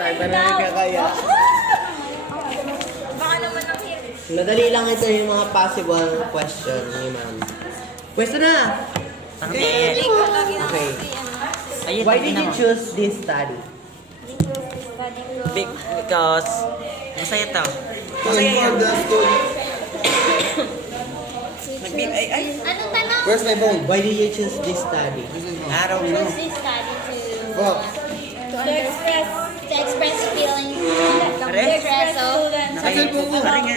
Tayo pa na nagkakaya. Baka naman ang hit. Madali lang ito yung mga possible question ni ma'am. Question na! Okay. Okay. Ayun, Why did you choose this study? Because masaya to. Masaya yan. Ay. Anong tanong? Where's my phone? Why did you choose this study? I don't know. Choose this study to What? to express feelings. Pare? Express so Pare nga.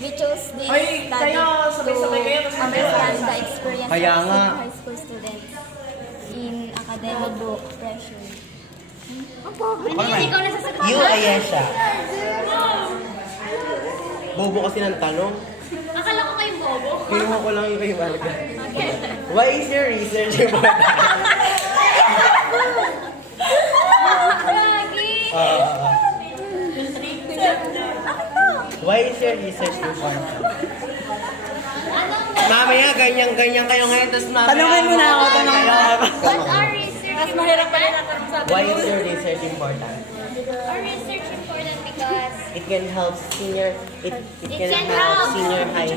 we chose this study to understand the experience Kaya of nga. high school students in academic pressure. Hindi, ikaw na sasagot. You, Ayesha. Bobo kasi ng tanong. Akala ko kayong bobo. Kinuha ko lang yung kay Marga. Why is your research important? Lagi. Why is your research important? Anong Mamaya, ganyan-ganyan kayo ngayon, tapos mamaya... Tanungin mo na ako, tanungin mo na ako. what are research? Mas mahirap pala natanong sa Why is your research important? Our research important because It can help senior... It can can help help senior high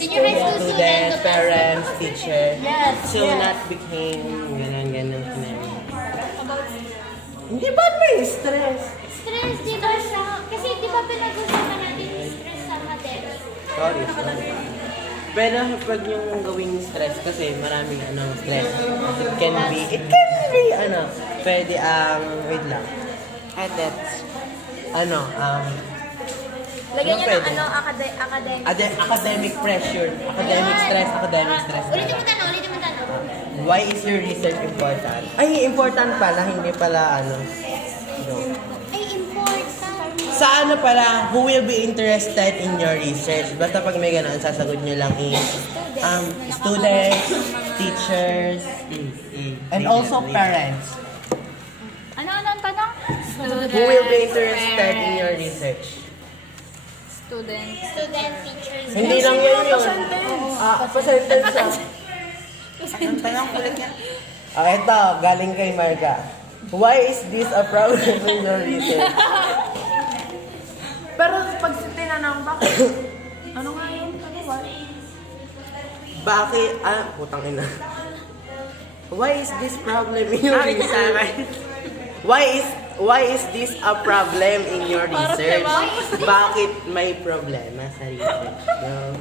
senior high school students, students, parents, teachers, Yes, to yes. not become ganun-ganun sinabi. Hindi ba may stress? stress, di ba siya? Kasi di ba pinag-usapan natin yung stress sa academic? Sorry. Pero pag yung gawing stress kasi maraming stress. It can be, pwede wait lang. Edits. Lagyan niyo pwede? ng academic. Academic pressure, academic stress. Ulitin mo tanong. Why is your research important? Ay, important pala, hindi pala joke. Ay, important. Sa pala, who will be interested in your research? Basta pag may ganun, sasagot nyo lang is students, teachers, and also parents. Ano ang tanong? Who will be interested in your research? Student, teachers. Hindi lang yun. Percentage siya. Anong tanong ulit yan? Ito, galing kay Marga. Why is this a problem in your research? Pero pag tinanong, bakit? Ano nga yun? Ano ba? Bakit? Putang ina. Why is this problem in your research? Why is this a problem in your research? Bakit may problema sa research? No.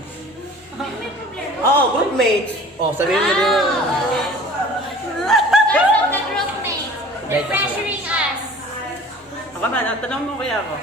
Good mates. Sabihin mo din. Because of the group name. They're pressuring us. Ako ba? Tanong mo kaya ako.